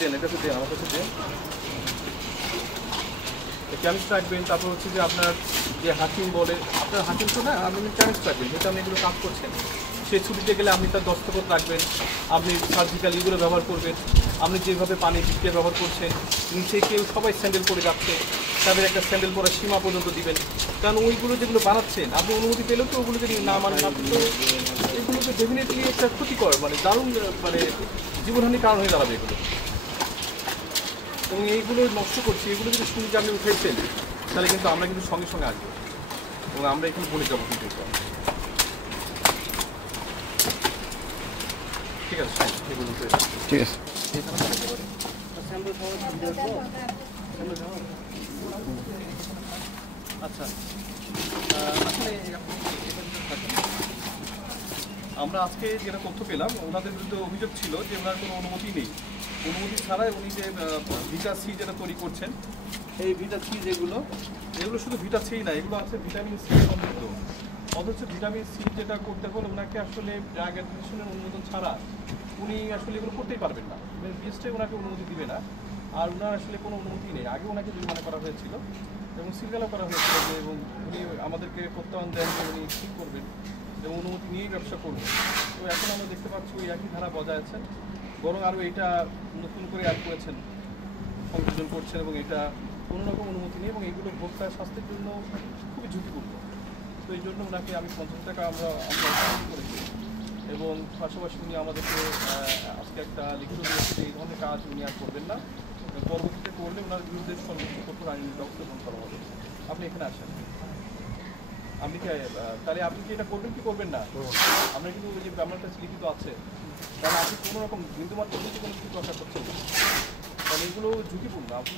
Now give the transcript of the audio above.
দেন, এটা তো দেন, আমার কাছে দেন। ক্যামিস্ট রাখবেন, তারপর হচ্ছে যে আপনার যে হাকিম বলে, আপনার হাকিম তো না, আপনি ক্যামিস্ট রাখবেন, যেহেতু আপনি এগুলো কাজ করছেন। সে ছুটিতে গেলে আপনি তার দস্তখত রাখবেন, আপনি সার্জিক্যাল এগুলো ব্যবহার করবেন, আপনি যেভাবে পানি বিক্রিয়া ব্যবহার করছেন, নিচে কেউ সবাই স্যান্ডেল পরে যাচ্ছে, তাদের একটা স্যান্ডেল পরার সীমা পর্যন্ত দিবেন। কারণ ওইগুলো যেগুলো বানাচ্ছেন, আপনি অনুমতি পেলেও তো ওগুলো যদি না মানেন, আপনি তো এগুলোকে ডেফিনেটলি একটা ক্ষতিকর, মানে দারুণ, মানে জীবনহানির কারণ হয়ে দাঁড়াবে এগুলো। এবং এইগুলো নষ্ট করছি, এগুলো যদি শুনি যে আপনি উঠেছেন, তাহলে কিন্তু আমরা কিন্তু সঙ্গে সঙ্গে আসবো এবং আমরা এখানে বলে যাবো কিন্তু। ঠিক আছে, এগুলো ঠিক আছে। আচ্ছা, আসলে আমরা আজকে যেটা তথ্য পেলাম, ওনাদের বিরুদ্ধে অভিযোগ ছিল যে ওনার কোনো অনুমতি নেই। অনুমতি ছাড়াই উনি যে ভিটা সি যেটা তৈরি করছেন, এই ভিটা সি এগুলো শুধু ভিটা সি না, এগুলো আছে ভিটামিন সি সমৃদ্ধ। অথচ ভিটামিন সি যেটা করতে হলে ওনাকে আসলে ড্রাগ অ্যাডমিনিস্ট্রেশনের অনুমোদন ছাড়া উনি আসলে এগুলো করতেই পারবেন না, বিএসটিআই ওনাকে অনুমতি দিবে না। আর ওনার আসলে কোনো অনুমতি নেই। আগে ওনাকে জরিমানা করা হয়েছিল এবং সিলগালাও করা হয়েছিল যে, এবং উনি আমাদেরকে প্রত্যয়ন দেন যে উনি কী করবেন এবং অনুমতি নিয়েই ব্যবসা করবেন। তো এখন আমরা দেখতে পাচ্ছি ওই একই ধারা বজায় আছেন, বরং আরও এটা নতুন করে অ্যাড করেছেন, সংযোজন করছেন, এবং এটা কোনো রকম অনুমতি নেই এবং এগুলো ভোক্তার স্বাস্থ্যের জন্য খুবই ঝুঁকিপূর্ণ। তো এই জন্য ওনাকে আমি 50 টাকা আমরা করেছি এবং পাশাপাশি উনি আমাদেরকে আজকে একটা লিখিত দিয়েছে যে এই ধরনের কাজ উনি আর করবেন না, পরবর্তীতে করলে ওনার বিরুদ্ধে সর্বোচ্চ কঠোর আইনি ব্যবস্থা গ্রহণ করা হবে। আপনি এখানে আসেন, আপনি কি তাহলে আপনি কি এটা করবেন কি করবেন না? আমরা কিন্তু ওই যে আমার কাছে লিখিত আছে, তাহলে আপনি কোনো রকম বিন্দুমাত্র কোনো কিছু আশা করছেন না, কারণ এগুলো ঝুঁকিপূর্ণ। আপনি